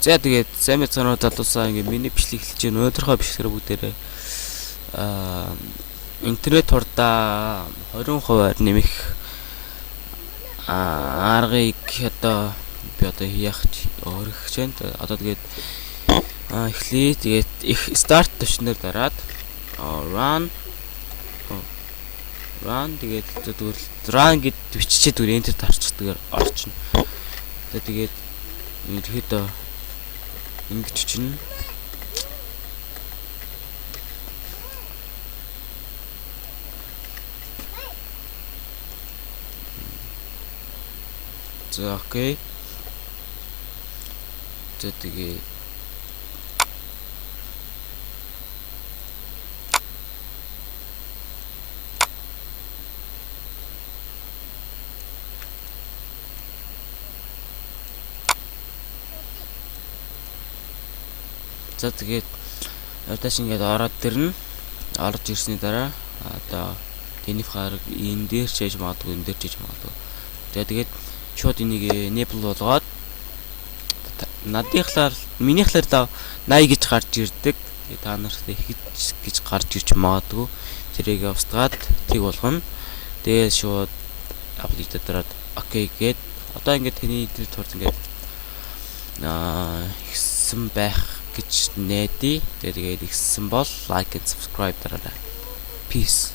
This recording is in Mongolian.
За тэгээд сайн мэцэнүүд залуусаа ингээ миний бичлэг эхэлж байна. Өнөөдрийнхөө бичлэгээр бүгдээрээ аа интернет хурдаа 20% нэмэх аргыг одоо би одоо өөрөх гэж байна. Одоо тэгээд эхлэе. Тэгээд их старт төвчнөр дараад run тэгээд зүгээр run гэд биччихээ зүгээр enter тарчдаг орчин. Тэгээд ерөөдөө ингэж чинь за окей. За тэгээд за тэгээд явтааш ингээд ороод ирнэ. Орж ирсний дараа одоо тэнийх хараг энэ дээр ч хийж магадгүй, энэ дээр ч хийж магадгүй. Тэгээд шууд энийг enable болгоод минийхлаар 80 гэж гарч ирдэг. Тэгээд та нарт гэж гарч ирж магадгүй. Тэрийг устгаад тийг болгоно. Тэгээд шууд апдейт дараад окей гээд одоо ингээд тэний интернет хурд ингээд ихсэн байх гэж найдаа. Тэгээд ихсэн бол like and subscribe дараарай. Peace.